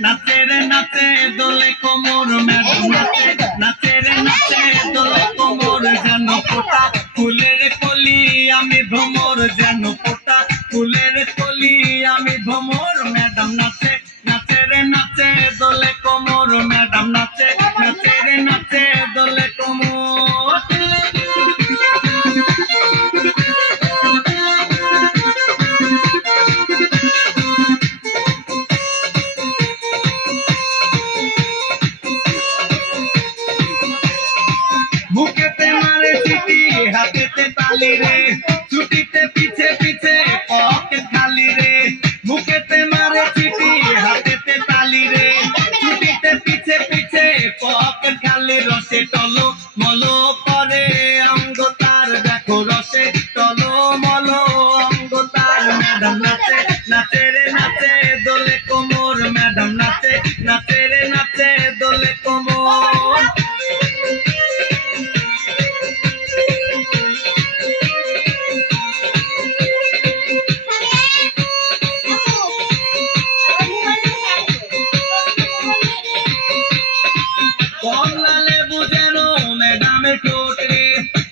নাচে রে নাচে দোলে কোমর ম্যাডাম নাচে নাচে রে নাচে দোলে কোমর যেন ফোটা ফুলের কলি আমি ভ্রমর যেন ফোটা ফুলের কলি আমি ভ্রমর ম্যাডাম নাচে নাচে রে নাচে দোলে কোমর ম্যাডাম নাচে নাচে রে নাচে দোলে কোমর বুকেতে মারে চিঠি হাতেতে তালি রে ছুটিতে পিছে পিছে পকেট খালি রে বুকেতে মারে চিঠি হাতেতে তালি রে ছুটিতে পিছে পিছে পকেট খালি রসে টলো মলো করে অঙ্গ তার দেখো রসে টলো মলো অঙ্গ তার ম্যাডাম নাচে নাচে রে নাচে দোলে কোমর ম্যাডাম নাচে নাচে রে নাচে দোলে কোমর কমলা লেবু যেন ম্যাডামের ঠোঁট রে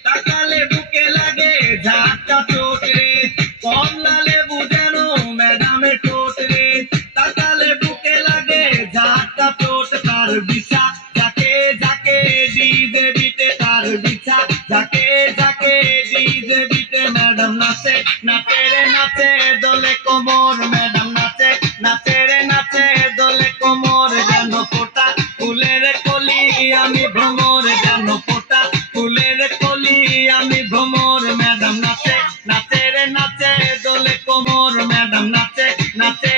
তাকালে বুকে লাগে ঝাঁকটা চোট রে কমলা লেবু যেন ম্যাডামের ঠোঁট রে তাকালে বুকে লাগে ঝাঁকটা চোট তার বিছা যাকে যাকে ডিজে বিটে তার বিছা যাকে যাকে ডিজে বিটে ম্যাডাম নাচে নাচে রে নাচে দোলে কোমর ম্যাডাম নাচে নাচে রে নাচে দোলে কোমর যেন ফোটা ফুলের কলি আমি ভ্রমর যেন ফোটা ফুলের কলি আমি ভ্রমর ম্যাডাম নাচে নাচে রে নাচে দোলে কোমর ম্যাডাম নাচে নাচে